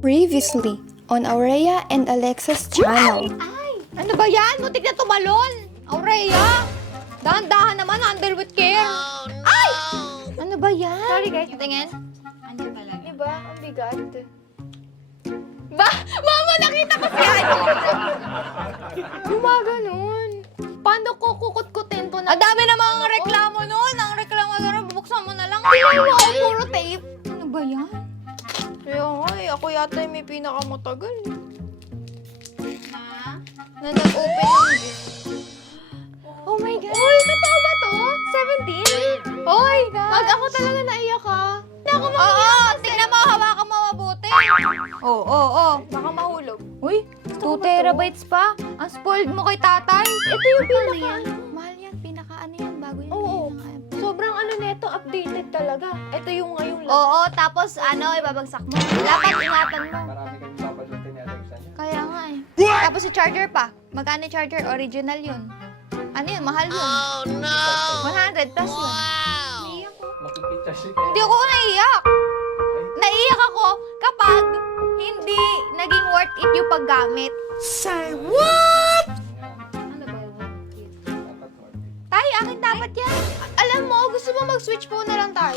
Previously on Aurea and Alexa's channel. Ay! Ano ba yan? Mutik na tumalon! Aurea! Dahan-dahan naman, handle with care. Ay! Ano ba yan? Sorry guys, tingin. Ano talaga? Diba? Ang bigat. Ba? Mama, nakita ko si Ajo! Gumaganon. Paano ko kukut-kutin to na? Ang dami namang reklamo nun. Ang reklamo na bubuksan mo na lang. Hindi mo ako puro tape. Ano ba yan? Kaya nga eh, ako yata yung may pinakamatagal. Ha? Na nag-open ng gift. Oh my God! Uy, totoo ba to? 17? Uy, pag ako talaga naiyak ka. Hindi ako mahulog. Oo, tingnan mo, hawakan mo mabuti. Oo. Baka mahulog. Uy, 2 terabytes pa. Ang spoiled mo kay tatay. Ito yung pinaka... Mahal yan. Pinaka-ano yan? Bago yan. Oo. Sobrang ano neto, updated talaga. Ito yung ngayong lang. Oo, tapos ibabagsak mo. Dapat ingatan mo. Marami kang papalutin ni Alexa niya. Kaya nga eh. Tapos si charger pa. Magkano yung charger? Original yun. Ano yun? Mahal yun. Oh no! 100 plus yun. Naiyak ko. Makikita siya Hindi ako naiyak. Naiyak ako kapag hindi naging worth it yung paggamit. Say what? Ano ba yun? Dapat worth it. Tay, akin dapat yan. Alam mo, gusto mo mag-switch phone na lang tayo.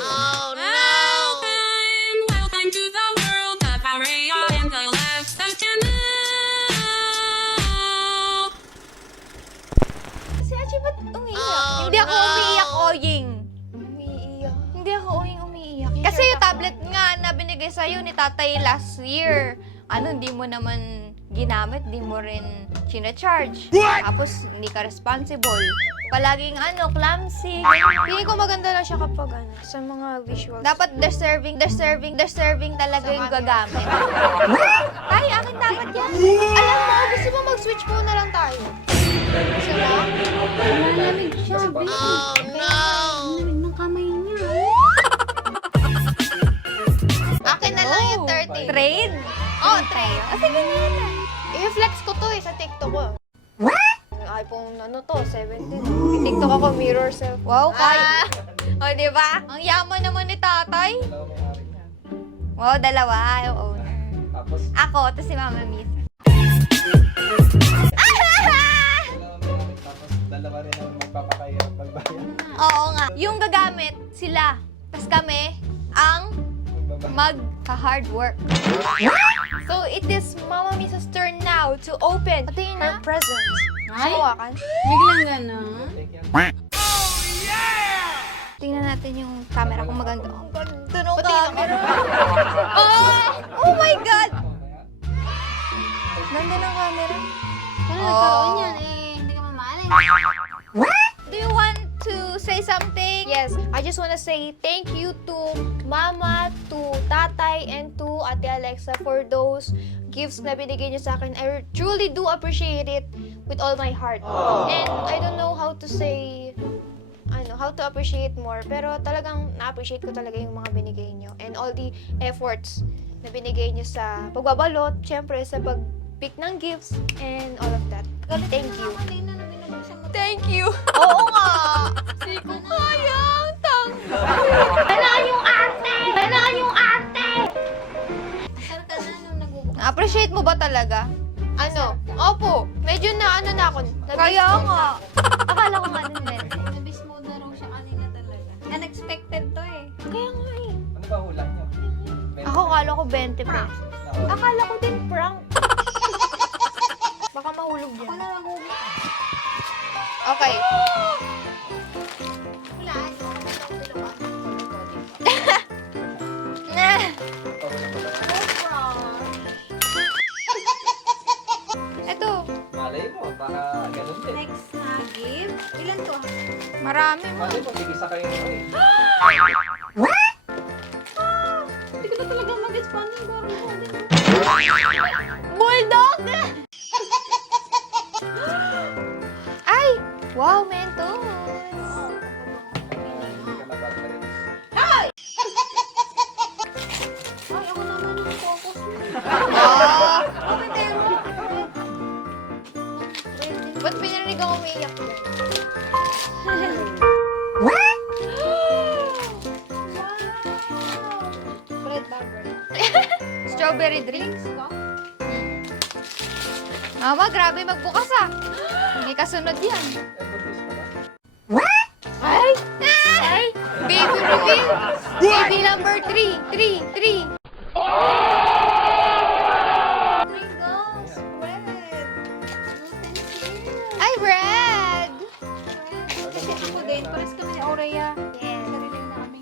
Welcome to the world of Aurea and Alexa channel. Si Achi, ba't umiiyak? Hindi ako umiiyak, Oying. Umiiyak. Hindi ako umiiyak. Kasi yung tablet nga na binigay sa'yo ni tatay last year, hindi mo naman ginamit, di mo rin charge. Tapos hindi ka responsible. Palaging clumsy. Hindi ko maganda na siya kapag sa mga visuals. Dapat deserving talaga yung gagamit. Tay, akin dapat yan. Alam mo, gusto mo mag-switch phone na lang tayo. Gusto mo? Malamig siya, Kasi babe. baka- Malamig ng kamay niya. Akin na lang yung 30. Trade? Oh, trade. Sige nga na. I-flex ko to sa TikTok ko. Yung iPhone, 17. TikTok ako, mirror self. Wow, kaya. O, di ba? Ang yaman naman ni tatay. Dalawa may-ari niya. Wow, dalawa. Yung owner. Tapos, Ako, tapos si Mama Miss. dalawa rin ang magpapakahirap magbayan. Oo nga. Yung gagamit, sila. Tapos kami, ang magka-hard work. So, it is Mama Misa's turn now to open Patingin her na. presents. Ay? Hawakan. Biglang gano'n. Take yan. Tingnan natin yung camera kung maganda. Ang ganda ng Patingin camera. Oh my God! Ganda ng camera. Paano nagkaroon yan hindi ka mamalay. Do you want to say something? Yes, I just want to say thank you to Mama, to Tatay, and to Ate Alexa for those gifts na binigay niyo sa akin. I truly do appreciate it with all my heart. And I don't know how to say, how to appreciate more. Pero talagang na-appreciate ko talaga yung mga binigay niyo. And all the efforts na binigay niyo sa pagbabalot, syempre sa pag-pick ng gifts, and all of that. Thank you. Thank you. Oo nga! Hindi ko kayang tanggap. Kailangan yung arte! Kailangan yung arte! Saan ka na nung nagbubukas? Na-appreciate mo ba talaga? Ano? Opo, medyo na ako. Kaya nga. Akala ko nga din, Ben. Nabis mo na raw siya kanina talaga. Unexpected to eh. Kaya nga eh. Ano ba hula niyo? Ako kala ko 20 pesos. Akala ko din prank. Baka mahulog yan. Ako na lang hubukas. Okay. Wala. Ito. Malay mo, baka ganun din. Next na gift. Ilan to? Marami mo. Malay mo, tigisa kayo ng Hindi ko na talaga mag-expand yung garo ko. Bulldog! Ay! Wow, Mentos! Hindi ka magpapalit. Ay, ako naman yung focus mo. Okay, tayo mo. Ba't pinarinig ako umiiyak? Strawberry strawberry drinks. Mama, grabe magbukas ah. May kasunod yan. Ay! Ay! Baby reveal! Baby number 3. Ay, red! Kasi ako din, pares kami ni Aurea. Yes. Sarili na kami.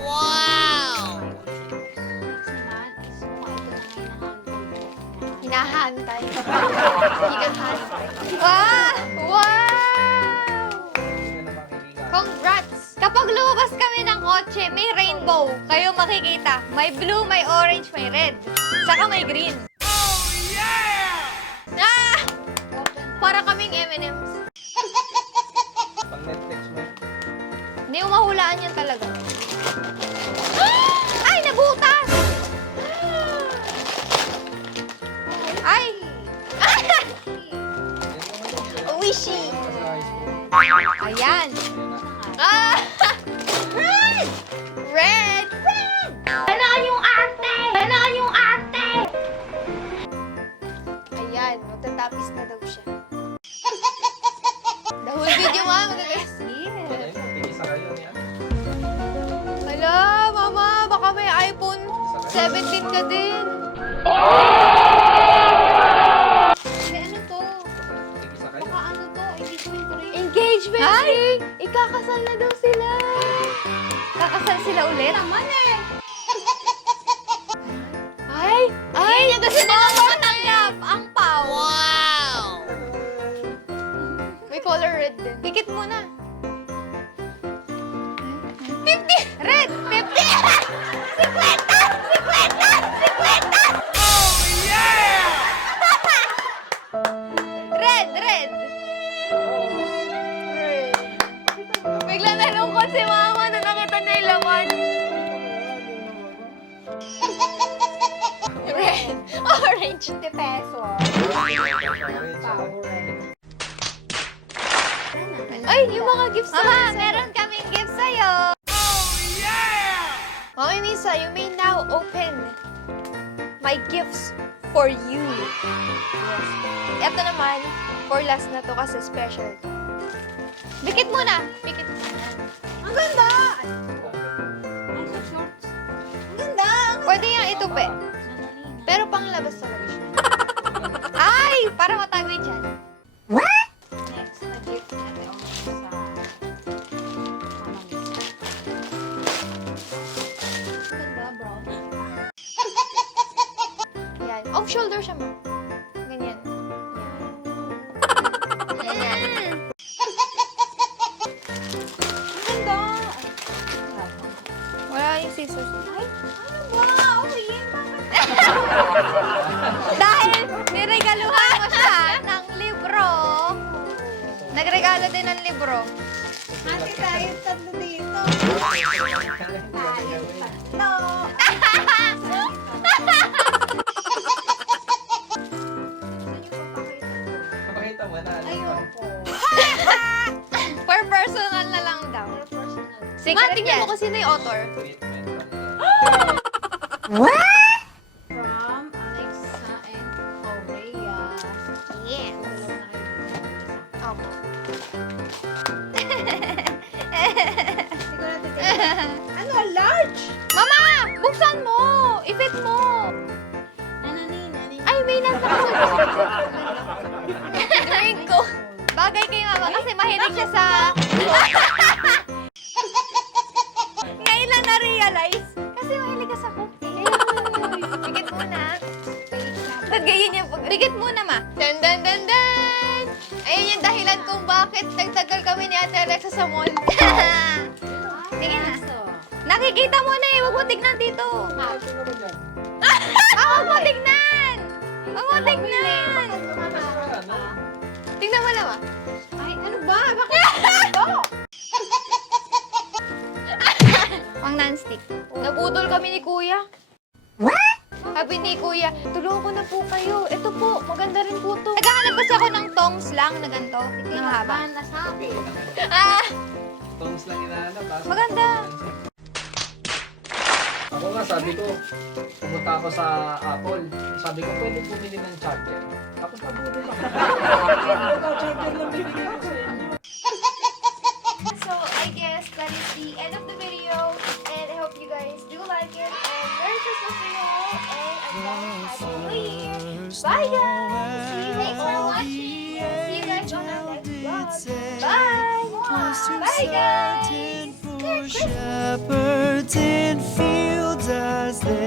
Wow! Next naman is kung ito na ngayon Hinahantay. Hinahantay. Wow! Wow! Hindi na makikita. Congrats! Kapag lumabas kami ng kotse, may rainbow. Kayo makikita. May blue, may orange, may red. Saka may green. Oh, yeah! Ah! Para kaming M&M's. Pag Netflix mo. Hindi mo mahulaan yan talaga. Ay, nabutas! Ay! Wishy! Ayan. Ah! Red! Red! Red! Ganon yung ate! Ganon yung ate! Ayan, matatapis na daw siya. The whole video, ma'am. Yes. Tigisa kayo niya. Hala, mama, baka may iPhone 17 ka din. May ano to? Tigisa kayo. Baka ano to? Engagement ring. Engagement Ay! ring! Ikakasal na daw sila! Kakasal sila ulit? Naman eh! Ay! Ay! Yan kasi nakatanggap ang pau. Wow! May color red din. Pikit muna. 50! Red! 50! 50! Red! Red! Bigla nalungkot si mama na nakita niya yung laman. Red! Orange! 20 peso. Ay, yung mga gifts Mama, meron kaming gifts sa'yo. Mami Misa, you may now open my gifts for you. Yes. Ito naman, for last na to kasi special. Bikit muna. Pikit mo na. Ang ganda! Ang so shorts. Ang ganda! Pwede yung itupi. Nanalina. Pero panglabas talaga siya. Ay, para matago yung dyan. Next na gift natin sa Mama Miss. Ang ganda, brown. Yan. Off shoulder siya, ma. Ganyan. Yan. Ang ganda! Ay, Wala yung scissors. ay, ano ba? Uyin, bakit? Dahil niregaluhan ko siya ng libro. Nagregalo din ng libro. Ate tayo tatlo dito. Tayo tatlo. Pakita mo na. Ayoko. For personal na lang daw. Personal. Ma, Secret tingnan yan. mo kung sino yung author. Treatment. From Alexa and Aurea. Yes. Dalawa na kayo dito. Opo. Siguro natin. Ano? Large? Mama, buksan mo. I-fit mo. Nanani. Ay, may nasa kasunod. Drink ko. Bagay kay mama kasi mahilig siya sa... Ngayon lang na-realize. Kasi mahilig ka sa cookie. Pikit muna. Ba't ganyan yung pag... Pikit muna, ma. Dan, dan, dan, dan. Ayun yung dahilan kung bakit nagtagal kami ni Ate Alexa sa mall. Sige na. Nakikita mo na eh. Huwag mo tignan dito. Huwag mo tignan. Huwag mo tignan. Tingnan mo lang, ah. Ay, ano ba? Bakit ito? Pang non-stick. Nabudol kami ni Kuya. Sabi ni Kuya, tulungan ko na po kayo. Ito po, maganda rin po to. Naghahanap kasi ako ng tongs lang na ganito. Na mahaba. Nasabi. Ah! Tongs lang hinahanap. Maganda. Ako nga, sabi ko, pumunta ako sa Apple. Sabi ko, pwede bumili ng charger. Tapos nabudol ako. Charger lang binigay ko sa inyo. So, I guess that is the end of the video. And I hope you guys do like it. And Merry Christmas to you all. And advance Happy New Year. Bye, guys. Thanks for watching. See you guys on our next vlog. Bye. Bye, guys. Merry Christmas. Shepherds in fields as they